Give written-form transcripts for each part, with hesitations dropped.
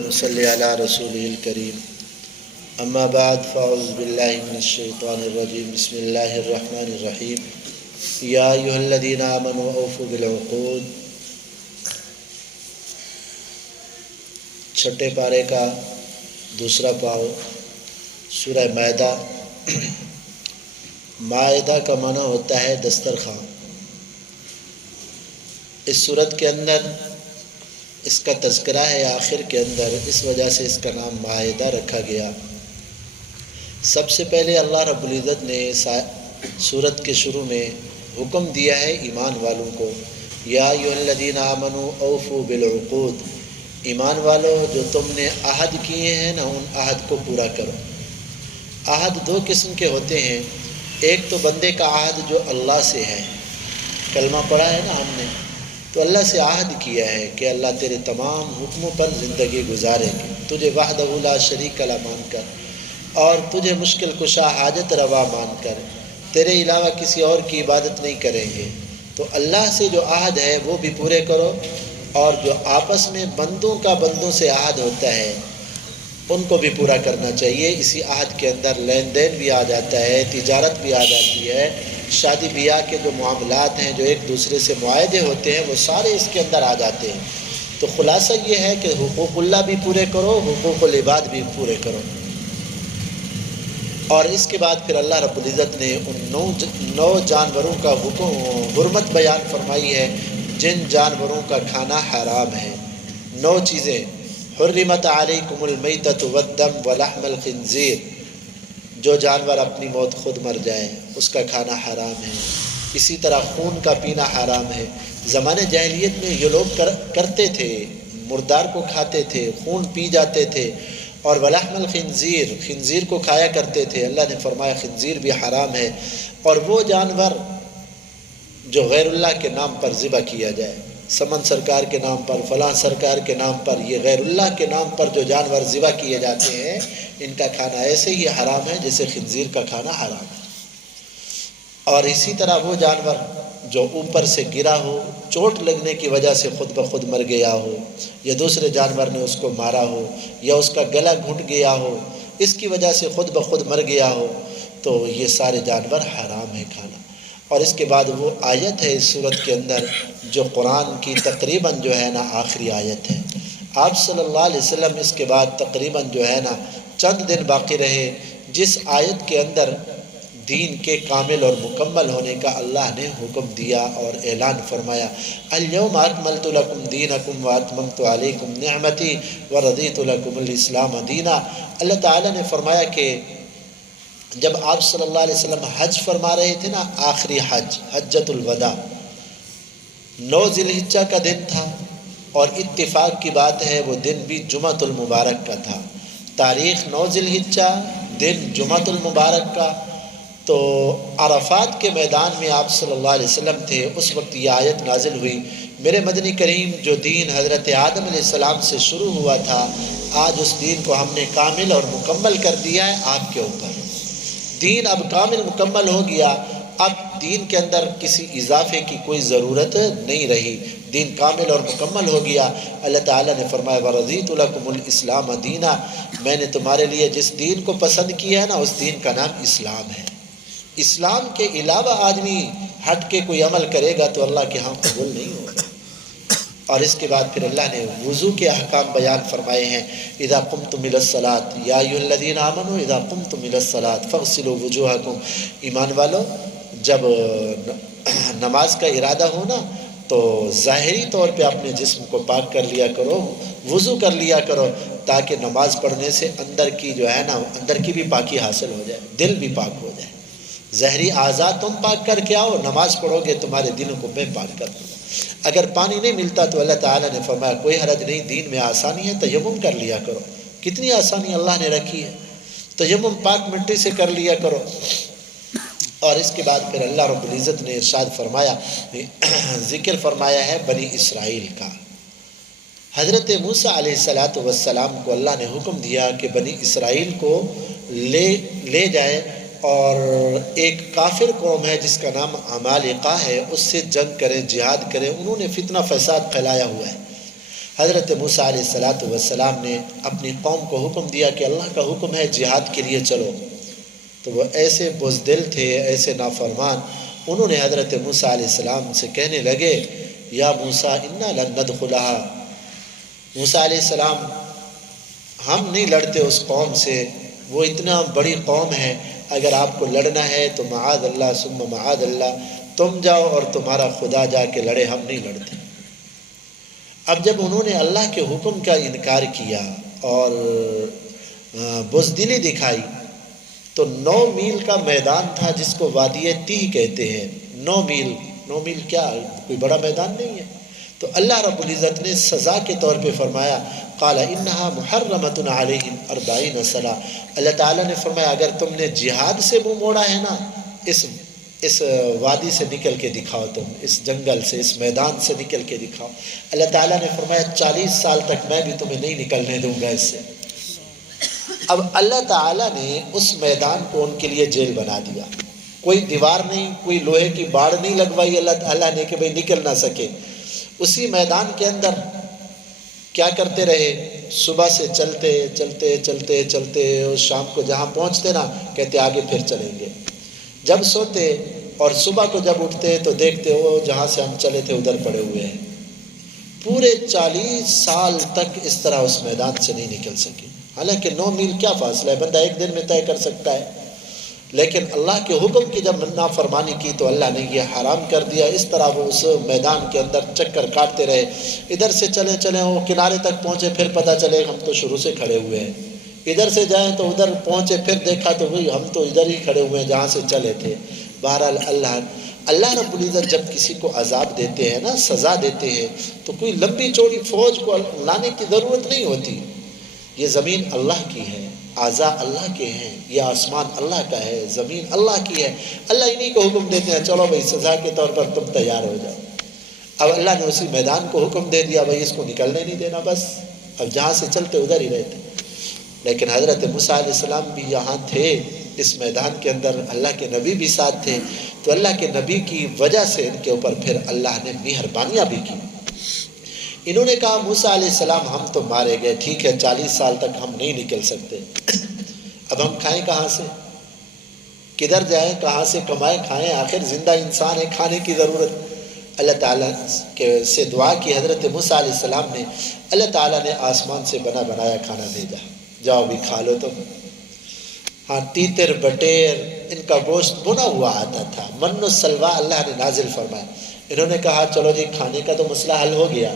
ونصلي على رسوله الكريم اما بعد فاعوذ بالله من الشيطان الرجيم بسم الله الرحمن الرحيم يا أيها الذين آمنوا أوفوا بالعقود چھٹے پارے کا دوسرا پاؤ سورہ مائدہ۔ مائدہ کا معنی ہوتا ہے دسترخوان۔ اس سورت کے اندر اس کا تذکرہ ہے آخر کے اندر، اس وجہ سے اس کا نام مائدہ رکھا گیا۔ سب سے پہلے اللہ رب العزت نے سورت کے شروع میں حکم دیا ہے ایمان والوں کو، یا ایھا الذین آمنوا اوفوا بالعقود، ایمان والو جو تم نے عہد کیے ہیں نا ان عہد کو پورا کرو۔ عہد دو قسم کے ہوتے ہیں، ایک تو بندے کا عہد جو اللہ سے ہے، کلمہ پڑھا ہے نا ہم نے، تو اللہ سے عہد کیا ہے کہ اللہ تیرے تمام حکموں پر زندگی گزاریں گے، تجھے وحدہ لا شریک لہ مان کر اور تجھے مشکل کشا حاجت روا مان کر، تیرے علاوہ کسی اور کی عبادت نہیں کریں گے۔ تو اللہ سے جو عہد ہے وہ بھی پورے کرو، اور جو آپس میں بندوں کا بندوں سے عہد ہوتا ہے ان کو بھی پورا کرنا چاہیے۔ اسی عہد کے اندر لین دین بھی آ جاتا ہے، تجارت بھی آ جاتی ہے، شادی بیاہ کے جو معاملات ہیں، جو ایک دوسرے سے معاہدے ہوتے ہیں، وہ سارے اس کے اندر آ جاتے ہیں۔ تو خلاصہ یہ ہے کہ حقوق اللہ بھی پورے کرو، حقوق العباد بھی پورے کرو۔ اور اس کے بعد پھر اللہ رب العزت نے ان 9 جانوروں کا حرمت بیان فرمائی ہے جن جانوروں کا کھانا حرام ہے۔ 9 چیزیں، حرمت علیکم المیتۃ والدم ولحم الخنزیر، جو جانور اپنی موت خود مر جائے اس کا کھانا حرام ہے۔ اسی طرح خون کا پینا حرام ہے۔ زمانے جاہلیت میں یہ لوگ کرتے تھے، مردار کو کھاتے تھے، خون پی جاتے تھے، اور ولحم الخنزیر، خنزیر کو کھایا کرتے تھے۔ اللہ نے فرمایا خنزیر بھی حرام ہے۔ اور وہ جانور جو غیر اللہ کے نام پر ذبح کیا جائے، سمن سرکار کے نام پر، فلاں سرکار کے نام پر، یہ غیر اللہ کے نام پر جو جانور ذبح کیے جاتے ہیں ان کا کھانا ایسے ہی حرام ہے جیسے خنزیر کا کھانا حرام ہے۔ اور اسی طرح وہ جانور جو اوپر سے گرا ہو، چوٹ لگنے کی وجہ سے خود بخود مر گیا ہو، یا دوسرے جانور نے اس کو مارا ہو، یا اس کا گلا گھٹ گیا ہو، اس کی وجہ سے خود بخود مر گیا ہو، تو یہ سارے جانور حرام ہے کھانا۔ اور اس کے بعد وہ آیت ہے اس صورت کے اندر جو قرآن کی تقریباً جو ہے نا آخری آیت ہے۔ آپ صلی اللہ علیہ وسلم اس کے بعد تقریباً جو ہے نا چند دن باقی رہے جس آیت کے اندر دین کے کامل اور مکمل ہونے کا اللہ نے حکم دیا اور اعلان فرمایا، الیوم اکملت لکم دینکم واتممت علیکم نعمتی ورضیت لکم الاسلام دینا۔ اللہ تعالیٰ نے فرمایا کہ جب آپ صلی اللہ علیہ وسلم حج فرما رہے تھے نا، آخری حج، حجۃ الوداع، 9 ذی الحجہ کا دن تھا، اور اتفاق کی بات ہے وہ دن بھی جمعۃ المبارک کا تھا۔ تاریخ 9 ذی الحجہ، دن جمعۃ المبارک کا۔ تو عرفات کے میدان میں آپ صلی اللہ علیہ وسلم تھے، اس وقت یہ آیت نازل ہوئی، میرے مدنی کریم جو دین حضرت آدم علیہ السلام سے شروع ہوا تھا، آج اس دین کو ہم نے کامل اور مکمل کر دیا ہے آپ کے اوپر۔ دین اب کامل مکمل ہو گیا، اب دین کے اندر کسی اضافے کی کوئی ضرورت نہیں رہی، دین کامل اور مکمل ہو گیا۔ اللہ تعالیٰ نے فرمایا وَرَضِيتُ لَكُمُ الْإِسْلَامَ دِينًا، میں نے تمہارے لیے جس دین کو پسند کیا ہے نا اس دین کا نام اسلام ہے۔ اسلام کے علاوہ آدمی ہٹ کے کوئی عمل کرے گا تو اللہ کے ہاں قبول نہیں ہوگا۔ اور اس کے بعد پھر اللہ نے وضو کے احکام بیان فرمائے ہیں، اذا قمتم الى الصلاۃ یا ایھا الذین آمنوا اذا قمتم الى الصلاۃ فاغسلوا وجوہکم، ایمان والو جب نماز کا ارادہ ہو نا تو ظاہری طور پہ اپنے جسم کو پاک کر لیا کرو، وضو کر لیا کرو، تاکہ نماز پڑھنے سے اندر کی جو ہے نا اندر کی بھی پاکی حاصل ہو جائے، دل بھی پاک ہو جائے۔ ظاہری اعضاء تم پاک کر کے آؤ، نماز پڑھو گے تمہارے دلوں کو میں پاک کر دوں گا۔ اگر پانی نہیں ملتا تو اللہ تعالیٰ نے فرمایا کوئی حرج نہیں، دین میں آسانی ہے، تیمم کر لیا کرو۔ کتنی آسانی اللہ نے رکھی ہے، تیمم پاک مٹی سے کر لیا کرو۔ اور اس کے بعد پھر اللہ رب العزت نے ارشاد فرمایا، ذکر فرمایا ہے بنی اسرائیل کا۔ حضرت موسیٰ علیہ السلام کو اللہ نے حکم دیا کہ بنی اسرائیل کو لے جائے اور ایک کافر قوم ہے جس کا نام عمالقہ ہے، اس سے جنگ کریں، جہاد کریں۔ انہوں نے فتنہ فساد پھیلایا ہوا ہے۔ حضرت موسیٰ علیہ السلام نے اپنی قوم کو حکم دیا کہ اللہ کا حکم ہے جہاد کے لیے چلو، تو وہ ایسے بزدل تھے، ایسے نافرمان، انہوں نے حضرت موسیٰ علیہ السلام سے کہنے لگے یا موسیٰ انا لن ندخلھا، موسیٰ علیہ السلام ہم نہیں لڑتے اس قوم سے، وہ اتنا بڑی قوم ہے، اگر آپ کو لڑنا ہے تو معاذ اللہ ثم معاذ اللہ، تم جاؤ اور تمہارا خدا جا کے لڑے، ہم نہیں لڑتے۔ اب جب انہوں نے اللہ کے حکم کا انکار کیا اور بزدلی دکھائی تو 9 میل کا میدان تھا جس کو وادی تیہ کہتے ہیں۔ 9 میل کیا کوئی بڑا میدان نہیں ہے؟ تو اللہ رب العزت نے سزا کے طور پہ فرمایا قال انہا محرمۃ علیہم 40 سنہ، اللہ تعالیٰ نے فرمایا اگر تم نے جہاد سے منہ موڑا ہے نا، اس وادی سے نکل کے دکھاؤ، تم اس جنگل سے، اس میدان سے نکل کے دکھاؤ۔ اللہ تعالیٰ نے فرمایا 40 سال تک میں بھی تمہیں نہیں نکلنے دوں گا اس سے۔ اب اللہ تعالیٰ نے اس میدان کو ان کے لیے جیل بنا دیا، کوئی دیوار نہیں، کوئی لوہے کی باڑ نہیں لگوائی اللہ تعالیٰ نے کہ بھئی نکل نہ سکے۔ اسی میدان کے اندر کیا کرتے رہے، صبح سے چلتے چلتے چلتے چلتے، شام کو جہاں پہنچتے نا کہتے آگے پھر چلیں گے، جب سوتے اور صبح کو جب اٹھتے تو دیکھتے وہ جہاں سے ہم چلے تھے ادھر پڑے ہوئے ہیں۔ پورے 40 سال تک اس طرح اس میدان سے نہیں نکل سکے، حالانکہ 9 میل کیا فاصلہ ہے، بندہ ایک دن میں طے کر سکتا ہے، لیکن اللہ کے حکم کی جب نافرمانی کی تو اللہ نے یہ حرام کر دیا۔ اس طرح وہ اس میدان کے اندر چکر کاٹتے رہے، ادھر سے چلے چلے وہ کنارے تک پہنچے، پھر پتہ چلے ہم تو شروع سے کھڑے ہوئے ہیں، ادھر سے جائیں تو ادھر پہنچے، پھر دیکھا تو وہی ہم تو ادھر ہی کھڑے ہوئے ہیں جہاں سے چلے تھے۔ بہرحال اللہ رب العزت جب کسی کو عذاب دیتے ہیں نا، سزا دیتے ہیں، تو کوئی لمبی چوڑی فوج کو لانے کی ضرورت نہیں ہوتی۔ یہ زمین اللہ کی ہے، اعضاء اللہ کے ہیں، یہ آسمان اللہ کا ہے، زمین اللہ کی ہے، اللہ انہی کو حکم دیتے ہیں چلو بھائی سزا کے طور پر تم تیار ہو جاؤ۔ اب اللہ نے اسی میدان کو حکم دے دیا بھائی اس کو نکلنے نہیں دینا، بس اب جہاں سے چلتے ادھر ہی رہتے۔ لیکن حضرت موسیٰ علیہ السلام بھی یہاں تھے اس میدان کے اندر، اللہ کے نبی بھی ساتھ تھے، تو اللہ کے نبی کی وجہ سے ان کے اوپر پھر اللہ نے مہربانیاں بھی کی۔ انہوں نے کہا موسیٰ علیہ السلام ہم تو مارے گئے، ٹھیک ہے 40 سال تک ہم نہیں نکل سکتے، اب ہم کھائیں کہاں سے، کدھر جائیں، کہاں سے کمائیں کھائیں، آخر زندہ انسان ہے، کھانے کی ضرورت۔ اللہ تعالیٰ سے دعا کی حضرت موسیٰ علیہ السلام نے، اللہ تعالیٰ نے آسمان سے بنا بنایا کھانا بھیجا، جاؤ بھی کھا لو تم۔ ہاں تیتر بٹیر ان کا گوشت بنا ہوا آتا تھا، من و سلوہ اللہ نے نازل فرمایا۔ انہوں نے کہا چلو جی کھانے کا تو مسئلہ حل ہو گیا،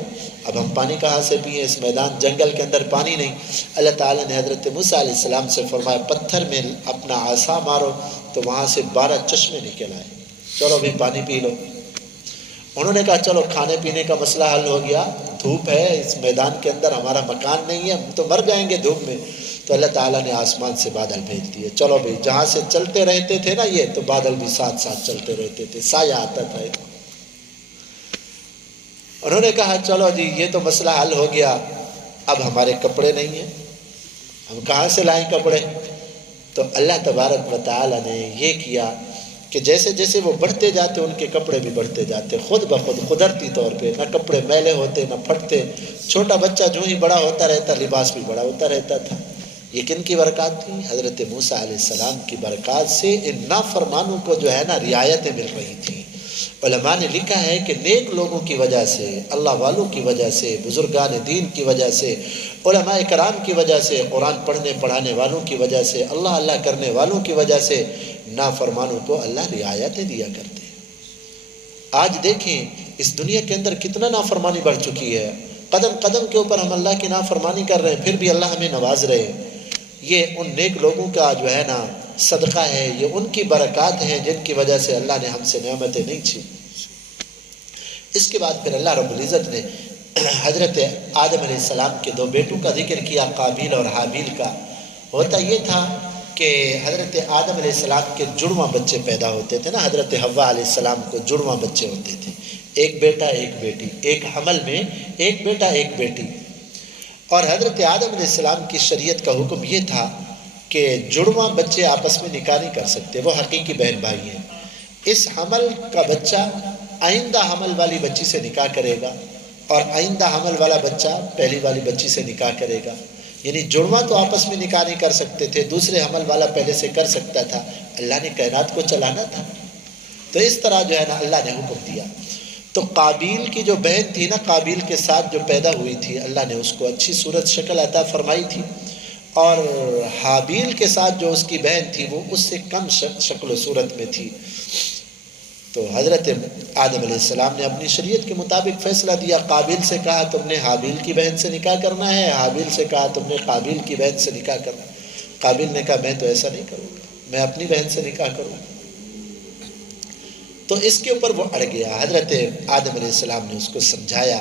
اب ہم پانی کہاں سے پئیں، اس میدان جنگل کے اندر پانی نہیں۔ اللہ تعالیٰ نے حضرت موسیٰ علیہ السلام سے فرمایا پتھر میں اپنا عصا مارو، تو وہاں سے 12 چشمے نکل آئے، چلو بھی پانی پی لو۔ انہوں نے کہا چلو کھانے پینے کا مسئلہ حل ہو گیا، دھوپ ہے اس میدان کے اندر، ہمارا مکان نہیں ہے، ہم تو مر جائیں گے دھوپ میں۔ تو اللہ تعالیٰ نے آسمان سے بادل بھیج دیے، چلو بھائی جہاں سے چلتے رہتے تھے نا یہ، تو بادل بھی ساتھ ساتھ چلتے رہتے تھے، سایہ آتا تھا۔ انہوں نے کہا چلو جی یہ تو مسئلہ حل ہو گیا، اب ہمارے کپڑے نہیں ہیں، ہم کہاں سے لائیں کپڑے؟ تو اللہ تبارک و تعالیٰ نے یہ کیا کہ جیسے جیسے وہ بڑھتے جاتے ان کے کپڑے بھی بڑھتے جاتے، خود بخود قدرتی طور پہ، نہ کپڑے میلے ہوتے نہ پھٹتے، چھوٹا بچہ جو ہی بڑا ہوتا رہتا لباس بھی بڑا ہوتا رہتا تھا۔ یہ کن کی برکات تھی؟ حضرت موسیٰ علیہ السلام کی برکات سے ان نافرمانوں کو جو ہے نا رعایتیں مل رہی تھیں۔ علماء نے لکھا ہے کہ نیک لوگوں کی وجہ سے، اللہ والوں کی وجہ سے، بزرگان دین کی وجہ سے، علماء کرام کی وجہ سے، قرآن پڑھنے پڑھانے والوں کی وجہ سے، اللہ اللہ کرنے والوں کی وجہ سے نافرمانوں کو اللہ رعایتیں دیا کرتے ہیں۔ آج دیکھیں اس دنیا کے اندر کتنا نافرمانی بڑھ چکی ہے، قدم قدم کے اوپر ہم اللہ کی نافرمانی کر رہے ہیں، پھر بھی اللہ ہمیں نواز رہے ہیں۔ یہ ان نیک لوگوں کا جو ہے نا صدقہ ہے، یہ ان کی برکات ہیں جن کی وجہ سے اللہ نے ہم سے نعمتیں نہیں چھین۔ اس کے بعد پھر اللہ رب العزت نے حضرت آدم علیہ السلام کے 2 بیٹوں کا ذکر کیا، قابیل اور حابیل کا۔ ہوتا یہ تھا کہ حضرت آدم علیہ السلام کے جڑواں بچے پیدا ہوتے تھے نا، حضرت حوا علیہ السلام کو جڑواں بچے ہوتے تھے، ایک بیٹا ایک بیٹی، ایک حمل میں ایک بیٹا ایک بیٹی۔ اور حضرت آدم علیہ السلام کی شریعت کا حکم یہ تھا کہ جڑواں بچے آپس میں نکاح نہیں کر سکتے، وہ حقیقی بہن بھائی ہیں۔ اس حمل کا بچہ آئندہ حمل والی بچی سے نکاح کرے گا، اور آئندہ حمل والا بچہ پہلی والی بچی سے نکاح کرے گا، یعنی جڑواں تو آپس میں نکاح نہیں کر سکتے تھے، دوسرے حمل والا پہلے سے کر سکتا تھا، اللہ نے کائنات کو چلانا تھا، تو اس طرح جو ہے نا اللہ نے حکم دیا۔ تو قابیل کی جو بہن تھی نا، قابیل کے ساتھ جو پیدا ہوئی تھی، اللہ نے اس کو اچھی صورت شکل عطا فرمائی تھی، اور حابیل کے ساتھ جو اس کی بہن تھی وہ اس سے کم شکل و صورت میں تھی۔ تو حضرت آدم علیہ السلام نے اپنی شریعت کے مطابق فیصلہ دیا، قابیل سے کہا تم نے حابیل کی بہن سے نکاح کرنا ہے، حابیل سے کہا تم نے قابیل کی بہن سے نکاح کرنا ہے۔ قابیل نے کہا میں تو ایسا نہیں کروں گا، میں اپنی بہن سے نکاح کروں گا۔ تو اس کے اوپر وہ اڑ گیا۔ حضرت آدم علیہ السلام نے اس کو سمجھایا،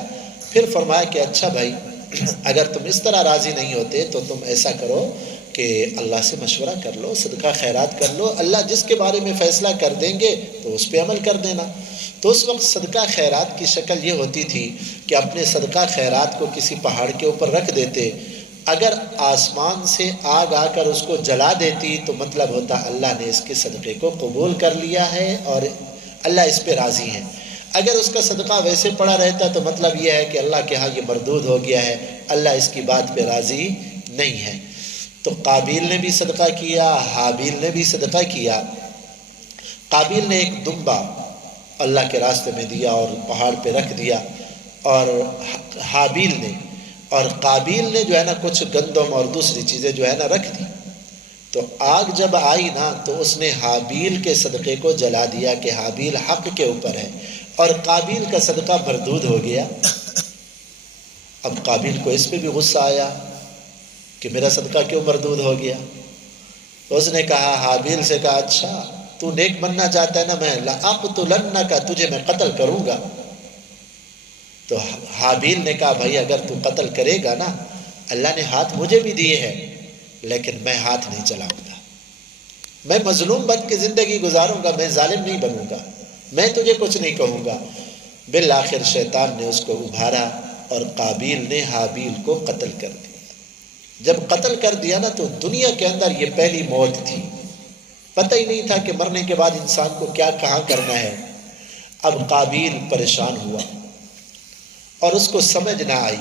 پھر فرمایا کہ اچھا بھائی اگر تم اس طرح راضی نہیں ہوتے تو تم ایسا کرو کہ اللہ سے مشورہ کر لو، صدقہ خیرات کر لو، اللہ جس کے بارے میں فیصلہ کر دیں گے تو اس پہ عمل کر دینا۔ تو اس وقت صدقہ خیرات کی شکل یہ ہوتی تھی کہ اپنے صدقہ خیرات کو کسی پہاڑ کے اوپر رکھ دیتے، اگر آسمان سے آگ آ کر اس کو جلا دیتی تو مطلب ہوتا اللہ نے اس کے صدقے کو قبول کر لیا ہے اور اللہ اس پہ راضی ہے۔ اگر اس کا صدقہ ویسے پڑا رہتا تو مطلب یہ ہے کہ اللہ کے ہاں یہ مردود ہو گیا ہے، اللہ اس کی بات پہ راضی نہیں ہے۔ تو قابیل نے بھی صدقہ کیا، حابیل نے بھی صدقہ کیا۔ قابیل نے ایک دمبا اللہ کے راستے میں دیا اور پہاڑ پہ رکھ دیا، اور حابیل نے اور قابیل نے جو ہے نا کچھ گندم اور دوسری چیزیں جو ہے نا رکھ دی۔ تو آگ جب آئی نا تو اس نے حابیل کے صدقے کو جلا دیا کہ حابیل حق کے اوپر ہے، اور قابیل کا صدقہ مردود ہو گیا۔ اب قابیل کو اس پہ بھی غصہ آیا کہ میرا صدقہ کیوں مردود ہو گیا؟ تو اس نے کہا، حابیل سے کہا اچھا تو نیک بننا چاہتا ہے نا، میں لأقتلنک، تجھے میں قتل کروں گا۔ تو حابیل نے کہا بھائی اگر تو قتل کرے گا نا، اللہ نے ہاتھ مجھے بھی دیے ہیں لیکن میں ہاتھ نہیں چلاؤں گا، میں مظلوم بن کے زندگی گزاروں گا، میں ظالم نہیں بنوں گا، میں تجھے کچھ نہیں کہوں گا۔ بالآخر شیطان نے اس کو ابھارا اور قابیل نے حابیل کو قتل کر دیا۔ جب قتل کر دیا نا تو دنیا کے اندر یہ پہلی موت تھی، پتہ ہی نہیں تھا کہ مرنے کے بعد انسان کو کیا کہاں کرنا ہے۔ اب قابیل پریشان ہوا اور اس کو سمجھ نہ آئی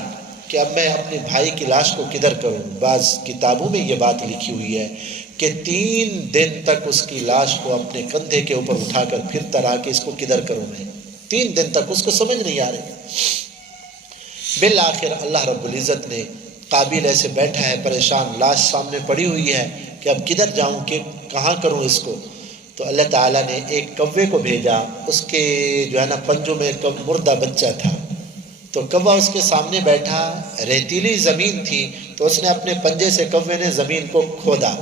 کہ اب میں اپنے بھائی کی لاش کو کدھر کروں۔ بعض کتابوں میں یہ بات لکھی ہوئی ہے کہ 3 دن تک اس کی لاش کو اپنے کندھے کے اوپر اٹھا کر پھرتا رہا کہ اس کو کدھر کروں میں، 3 دن تک اس کو سمجھ نہیں آ رہی۔ بالآخر اللہ رب العزت نے، قابیل ایسے بیٹھا ہے پریشان، لاش سامنے پڑی ہوئی ہے کہ اب کدھر جاؤں، کہ کہاں کروں اس کو، تو اللہ تعالیٰ نے ایک کوے کو بھیجا، اس کے جو ہے نا پنجوں میں ایک مردہ بچہ تھا، تو کوا اس کے سامنے بیٹھا، ریتیلی زمین تھی تو اس نے اپنے پنجے سے کوے نے زمین کو کھودا،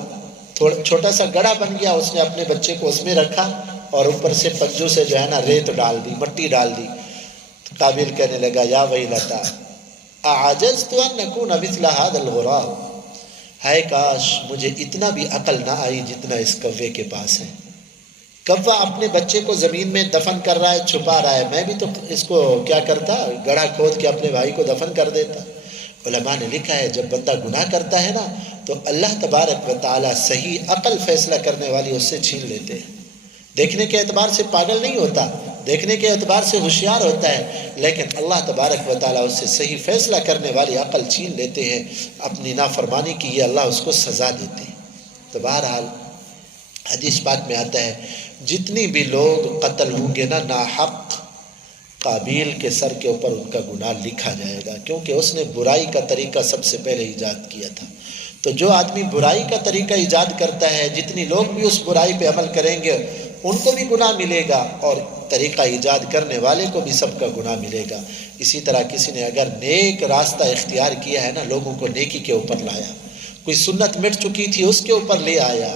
چھوٹا سا گڑھا بن گیا، اس نے اپنے بچے کو اس میں رکھا اور اوپر سے پنجوں سے جو ہے نا ریت ڈال دی، مٹی ڈال دی۔ قابیل کہنے لگا یا ویلتا اعجزت ان اکون مثل هذا الغراب، ہائے کاش مجھے اتنا بھی عقل نہ آئی جتنا اس کوے کے پاس ہے۔ کوا اپنے بچے کو زمین میں دفن کر رہا ہے، چھپا رہا ہے، میں بھی تو اس کو کیا کرتا، گڑھا کھود کے اپنے بھائی کو دفن کر دیتا۔ علماء نے لکھا ہے جب بندہ گناہ کرتا ہے نا تو اللہ تبارک و تعالیٰ صحیح عقل فیصلہ کرنے والی اس سے چھین لیتے ہیں۔ دیکھنے کے اعتبار سے پاگل نہیں ہوتا، دیکھنے کے اعتبار سے ہوشیار ہوتا ہے، لیکن اللہ تبارک و تعالیٰ اس سے صحیح فیصلہ کرنے والی عقل چھین لیتے ہیں، اپنی نافرمانی کی یہ اللہ اس کو سزا دیتے ہیں۔ تو بہرحال حدیث پاک میں آتا ہے جتنی بھی لوگ قتل ہوں گے نا ناحق، قابیل کے سر کے اوپر ان کا گناہ لکھا جائے گا، کیونکہ اس نے برائی کا طریقہ سب سے پہلے ایجاد کیا تھا۔ تو جو آدمی برائی کا طریقہ ایجاد کرتا ہے، جتنی لوگ بھی اس برائی پہ عمل کریں گے ان کو بھی گناہ ملے گا، اور طریقہ ایجاد کرنے والے کو بھی سب کا گناہ ملے گا۔ اسی طرح کسی نے اگر نیک راستہ اختیار کیا ہے نا، لوگوں کو نیکی کے اوپر لایا، کوئی سنت مٹ چکی تھی اس کے اوپر لے آیا،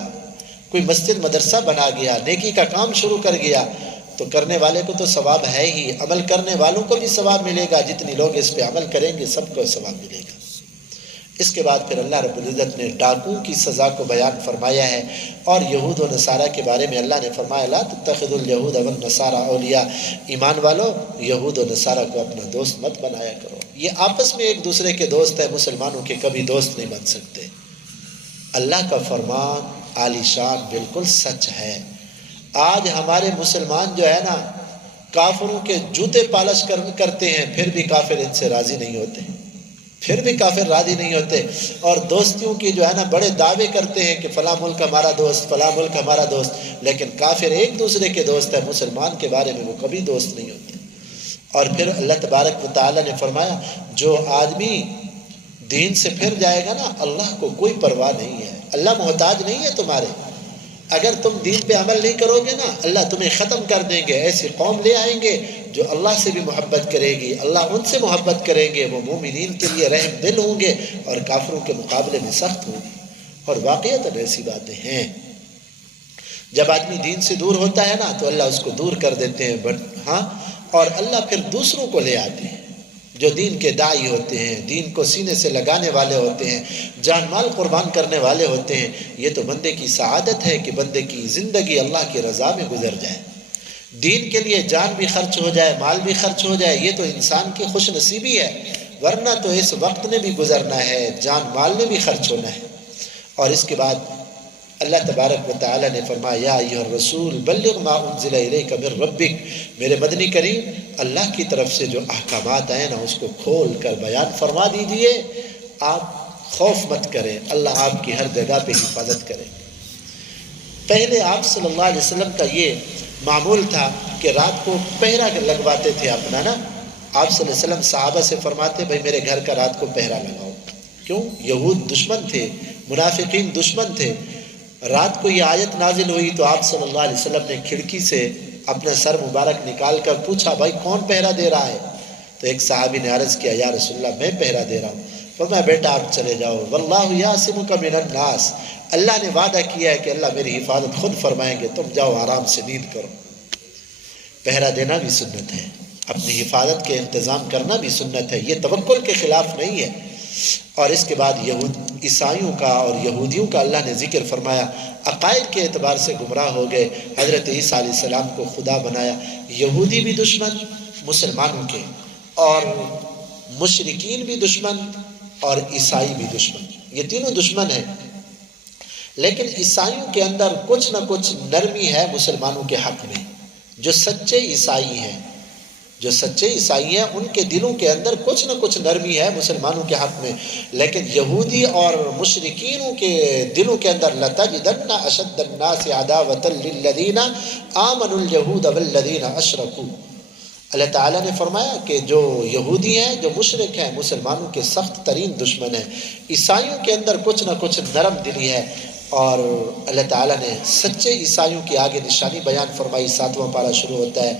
کوئی مسجد مدرسہ بنا گیا، نیکی کا کام شروع کر گیا، تو کرنے والے کو تو ثواب ہے ہی، عمل کرنے والوں کو بھی ثواب ملے گا، جتنی لوگ اس پہ عمل کریں گے سب کو ثواب ملے گا۔ اس کے بعد پھر اللہ رب العزت نے ڈاکو کی سزا کو بیان فرمایا ہے، اور یہود و نصارہ کے بارے میں اللہ نے فرمایا لا تتخذوا اليهود والنصارى اولیاء، ایمان والو یہود و نصارہ کو اپنا دوست مت بنایا کرو، یہ آپس میں ایک دوسرے کے دوست ہیں، مسلمانوں کے کبھی دوست نہیں بن سکتے۔ اللہ کا فرمان عالی شان بالکل سچ ہے۔ آج ہمارے مسلمان جو ہے نا کافروں کے جوتے پالش کرتے ہیں، پھر بھی کافر ان سے راضی نہیں ہوتے، پھر بھی کافر راضی نہیں ہوتے، اور دوستیوں کی جو ہے نا بڑے دعوے کرتے ہیں کہ فلاں ملک ہمارا دوست، فلاں ملک ہمارا دوست، لیکن کافر ایک دوسرے کے دوست ہے، مسلمان کے بارے میں وہ کبھی دوست نہیں ہوتے۔ اور پھر اللہ تبارک و تعالیٰ نے فرمایا جو آدمی دین سے پھر جائے گا نا، اللہ کو کوئی پرواہ نہیں ہے، اللہ محتاج نہیں ہے تمہارے، اگر تم دین پہ عمل نہیں کرو گے نا اللہ تمہیں ختم کر دیں گے، ایسی قوم لے آئیں گے جو اللہ سے بھی محبت کرے گی، اللہ ان سے محبت کریں گے، وہ مومنین کے لیے رحم دل ہوں گے اور کافروں کے مقابلے میں سخت ہوں گے۔ اور واقعتاً ایسی باتیں ہیں، جب آدمی دین سے دور ہوتا ہے نا تو اللہ اس کو دور کر دیتے ہیں، ہاں، اور اللہ پھر دوسروں کو لے آتے ہیں جو دین کے داعی ہوتے ہیں، دین کو سینے سے لگانے والے ہوتے ہیں، جان مال قربان کرنے والے ہوتے ہیں۔ یہ تو بندے کی سعادت ہے کہ بندے کی زندگی اللہ کی رضا میں گزر جائے، دین کے لیے جان بھی خرچ ہو جائے، مال بھی خرچ ہو جائے، یہ تو انسان کی خوش نصیبی ہے، ورنہ تو اس وقت نے بھی گزرنا ہے، جان مال نے بھی خرچ ہونا ہے۔ اور اس کے بعد اللہ تبارک و تعالیٰ نے فرمایا یا ایھا الرسول بلغ ما انزل الیک من ربک، میرے مدنی کریم اللہ کی طرف سے جو احکامات آئے نا اس کو کھول کر بیان فرما دیجئے، آپ خوف مت کریں، اللہ آپ کی ہر جگہ پہ حفاظت کرے۔ پہلے آپ صلی اللہ علیہ وسلم کا یہ معمول تھا کہ رات کو پہرا لگواتے تھے اپنا نا، آپ صلی اللہ علیہ وسلم صحابہ سے فرماتے بھائی میرے گھر کا رات کو پہرا لگاؤ، کیوں؟ یہود دشمن تھے، منافقین دشمن تھے۔ رات کو یہ آیت نازل ہوئی تو آپ صلی اللہ علیہ وسلم نے کھڑکی سے اپنا سر مبارک نکال کر پوچھا بھائی کون پہرا دے رہا ہے؟ تو ایک صحابی نے عرض کیا یا رسول اللہ میں پہرا دے رہا ہوں۔ فرمایا بیٹا آپ چلے جاؤ، واللہ یعصمک من الناس، اللہ نے وعدہ کیا ہے کہ اللہ میری حفاظت خود فرمائیں گے، تم جاؤ آرام سے نیند کرو۔ پہرا دینا بھی سنت ہے، اپنی حفاظت کے انتظام کرنا بھی سنت ہے، یہ توکل کے خلاف نہیں ہے۔ اور اس کے بعد عیسائیوں کا اور یہودیوں کا اللہ نے ذکر فرمایا، عقائد کے اعتبار سے گمراہ ہو گئے، حضرت عیسیٰ علیہ السلام کو خدا بنایا۔ یہودی بھی دشمن مسلمانوں کے، اور مشرکین بھی دشمن اور عیسائی بھی دشمن، یہ تینوں دشمن ہیں۔ لیکن عیسائیوں کے اندر کچھ نہ کچھ نرمی ہے مسلمانوں کے حق میں، جو سچے عیسائی ہیں، جو سچے عیسائی ہیں ان کے دلوں کے اندر کچھ نہ کچھ نرمی ہے مسلمانوں کے حق میں، لیکن یہودی اور مشرکینوں کے دلوں کے اندر لَتَجِدَنَّ أَشَدَّ النَّاسِ عَدَاوَةً لِلَّذِينَ آمَنُوا الْيَهُودَ وَالَّذِينَ أَشْرَكُوا۔ اللہ تعالیٰ نے فرمایا کہ جو یہودی ہیں، جو مشرک ہیں، مسلمانوں کے سخت ترین دشمن ہیں۔ عیسائیوں کے اندر کچھ نہ کچھ نرم دلی ہے، اور اللہ تعالیٰ نے سچے عیسائیوں کی آگے نشانی بیان فرمائی۔ 7واں پارہ شروع ہوتا ہے،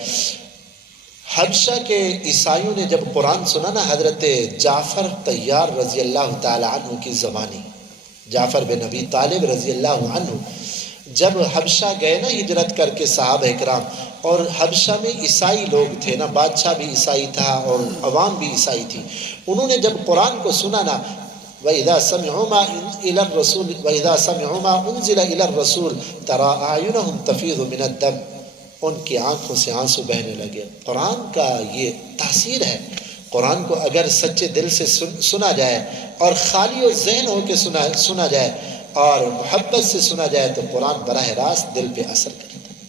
حبشہ کے عیسائیوں نے جب قرآن سنا نا، حضرت جعفر طیار رضی اللہ تعالی عنہ کی زبانی، جعفر بن ابی طالب رضی اللہ عنہ جب حبشہ گئے نا ہجرت کر کے صحابہ اکرام، اور حبشہ میں عیسائی لوگ تھے نا، بادشاہ بھی عیسائی تھا اور عوام بھی عیسائی تھی، انہوں نے جب قرآن کو سنا نا، وَإِذَا سَمِعُوا مَا إِلَى الرَّسُولِ وَإِذَا سَمِعُوا مَا أُنزِلَ إِلَى الرَّسُولِ تَرَىٰ أَعْيُنَهُمْ تَفِيضُ مِنَ الدَّمْعِ، ان کی آنکھوں سے آنسو بہنے لگے۔ قرآن کا یہ تاثیر ہے، قرآن کو اگر سچے دل سے سنا جائے اور خالی و ذہن ہو کے سنا جائے اور محبت سے سنا جائے تو قرآن براہ راست دل پہ اثر کرتا ہے۔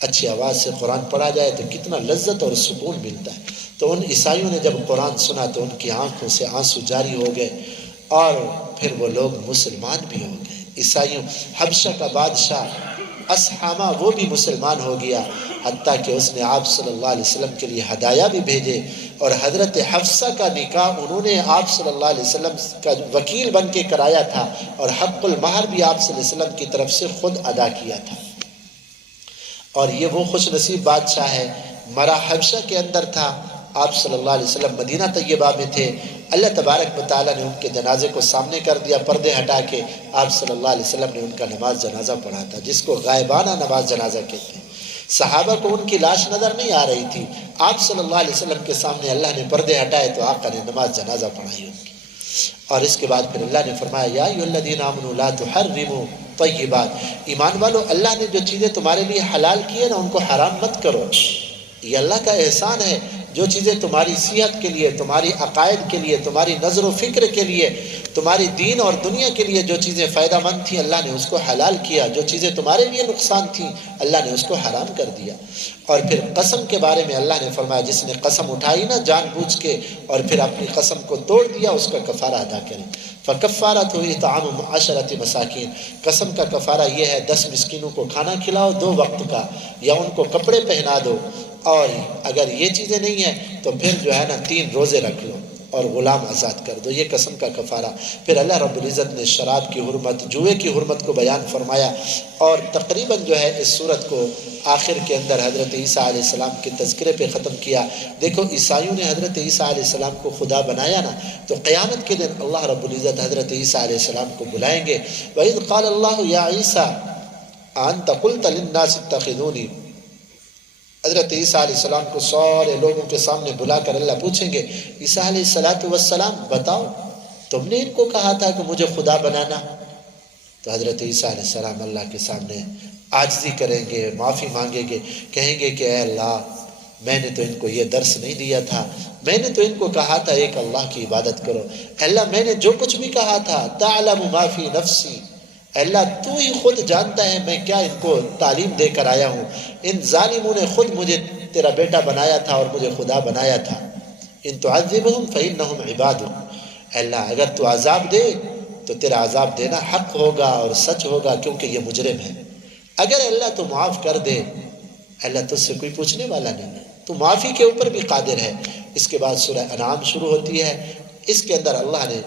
اچھی آواز سے قرآن پڑھا جائے تو کتنا لذت اور سکون ملتا ہے۔ تو ان عیسائیوں نے جب قرآن سنا تو ان کی آنکھوں سے آنسو جاری ہو گئے، اور پھر وہ لوگ مسلمان بھی ہو گئے۔ عیسائیوں، حبشہ کا بادشاہ اسحامہ وہ بھی مسلمان ہو گیا، حتیٰ کہ اس نے آپ صلی اللہ علیہ وسلم کے لیے ہدایہ بھی بھیجے، اور حضرت حفصہ کا نکاح انہوں نے آپ صلی اللہ علیہ وسلم کا وکیل بن کے کرایا تھا، اور حق المہر بھی آپ صلی اللہ علیہ وسلم کی طرف سے خود ادا کیا تھا۔ اور یہ وہ خوش نصیب بادشاہ ہے، مرا حبشہ کے اندر تھا، آپ صلی اللہ علیہ وسلم مدینہ طیبہ میں تھے، اللہ تبارک و تعالیٰ نے ان کے جنازے کو سامنے کر دیا، پردے ہٹا کے آپ صلی اللہ علیہ وسلم نے ان کا نماز جنازہ پڑھا تھا، جس کو غائبانہ نماز جنازہ کہتے ہیں۔ صحابہ کو ان کی لاش نظر نہیں آ رہی تھی، آپ صلی اللہ علیہ وسلم کے سامنے اللہ نے پردے ہٹائے تو آقا نے نماز جنازہ پڑھائی ان کی۔ اور اس کے بعد پھر اللہ نے فرمایا یا ایھا الذین آمنوا لا تحرموا طیبات، ایمان والو اللہ نے جو چیزیں تمہارے لیے حلال کی ہیں نا ان کو حرام مت کرو۔ یہ اللہ کا احسان ہے جو چیزیں تمہاری صحت کے لیے، تمہاری عقائد کے لیے، تمہاری نظر و فکر کے لیے، تمہاری دین اور دنیا کے لیے جو چیزیں فائدہ مند تھیں اللہ نے اس کو حلال کیا، جو چیزیں تمہارے لیے نقصان تھیں اللہ نے اس کو حرام کر دیا۔ اور پھر قسم کے بارے میں اللہ نے فرمایا جس نے قسم اٹھائی نا جان بوجھ کے اور پھر اپنی قسم کو توڑ دیا اس کا کفارہ ادا کریں۔ فَكَفَّارَتُهُ اِطْعَامُ 10 مساکین، قسم کا کفارہ یہ ہے 10 مسکینوں کو کھانا کھلاؤ 2 وقت کا، یا ان کو کپڑے پہنا دو، اور اگر یہ چیزیں نہیں ہیں تو پھر جو ہے نا 3 روزے رکھ لو اور غلام آزاد کر دو، یہ قسم کا کفارہ۔ پھر اللہ رب العزت نے شراب کی حرمت، جوئے کی حرمت کو بیان فرمایا، اور تقریباً جو ہے اس صورت کو آخر کے اندر حضرت عیسیٰ علیہ السلام کے تذکرے پہ ختم کیا۔ دیکھو عیسائیوں نے حضرت عیسیٰ علیہ السلام کو خدا بنایا نا، تو قیامت کے دن اللہ رب العزت حضرت عیسیٰ علیہ السلام کو بلائیں گے، وَإِذْ قَالَ اللَّهُ يَا عِيسَىٰ أَنْتَ قُلْتَ لِلنَّاسِ اتَّخِذُونِي، حضرت عیسیٰ علیہ السلام کو سارے لوگوں کے سامنے بلا کر اللہ پوچھیں گے عیسیٰ علیہ السلام بتاؤ تم نے ان کو کہا تھا کہ مجھے خدا بنانا؟ تو حضرت عیسیٰ علیہ السلام اللہ کے سامنے عاجزی کریں گے، معافی مانگیں گے، کہیں گے کہ اے اللہ میں نے تو ان کو یہ درس نہیں دیا تھا، میں نے تو ان کو کہا تھا ایک اللہ کی عبادت کرو، اللہ میں نے جو کچھ بھی کہا تھا تعلم ما فی نفسی، اللہ تو ہی خود جانتا ہے میں کیا ان کو تعلیم دے کر آیا ہوں، ان ظالموں نے خود مجھے تیرا بیٹا بنایا تھا اور مجھے خدا بنایا تھا، ان تعذبہم فإنہم عبادک، اللہ اگر تو عذاب دے تو تیرا عذاب دینا حق ہوگا اور سچ ہوگا کیونکہ یہ مجرم ہے، اگر اللہ تو معاف کر دے اللہ تجھ سے کوئی پوچھنے والا نہیں ہے، تو معافی کے اوپر بھی قادر ہے۔ اس کے بعد سورہ انعام شروع ہوتی ہے، اس کے اندر اللہ نے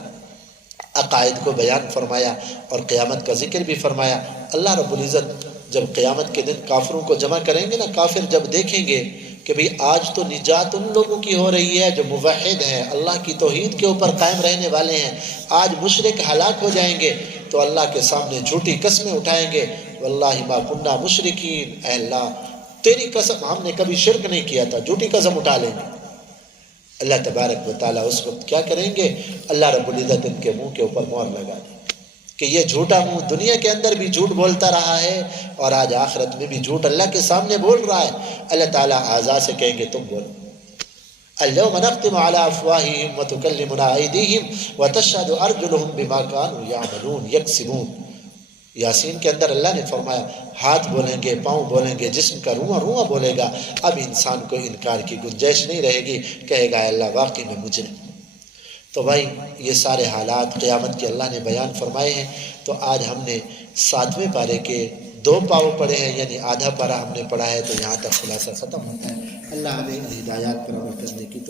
عقائد کو بیان فرمایا اور قیامت کا ذکر بھی فرمایا۔ اللہ رب العزت جب قیامت کے دن کافروں کو جمع کریں گے نا، کافر جب دیکھیں گے کہ بھئی آج تو نجات ان لوگوں کی ہو رہی ہے جو موحد ہیں، اللہ کی توحید کے اوپر قائم رہنے والے ہیں، آج مشرک ہلاک ہو جائیں گے، تو اللہ کے سامنے جھوٹی قسمیں اٹھائیں گے، واللہ ما کننا مشرکین، اے اللہ تیری قسم ہم نے کبھی شرک نہیں کیا تھا، جھوٹی قسم اٹھا لیں گے۔ اللہ تبارک و تعالیٰ اس وقت کیا کریں گے؟ اللہ رب العزت ان کے منہ کے اوپر مہر لگا دیں کہ یہ جھوٹا منہ دنیا کے اندر بھی جھوٹ بولتا رہا ہے اور آج آخرت میں بھی جھوٹ اللہ کے سامنے بول رہا ہے۔ اللہ تعالیٰ اعضاء سے کہیں گے تم بولو، اليوم نختم على افواہہم وتکلمنا ایدیہم وتشہد ارجلہم بما كانوا یعملون یکسبون۔ یاسین کے اندر اللہ نے فرمایا ہاتھ بولیں گے، پاؤں بولیں گے، جسم کا رواں رواں بولے گا، اب انسان کو انکار کی گنجائش نہیں رہے گی، کہے گا اللہ واقعی میں مجرم۔ تو بھائی یہ سارے حالات قیامت کے اللہ نے بیان فرمائے ہیں۔ تو آج ہم نے 7ویں پارے کے 2 پاؤں پڑھے ہیں، یعنی آدھا پارہ ہم نے پڑھا ہے، تو یہاں تک خلاصہ ختم ہوتا ہے۔ اللہ ہمیں ہدایات پر عمل کرنے کی توفیق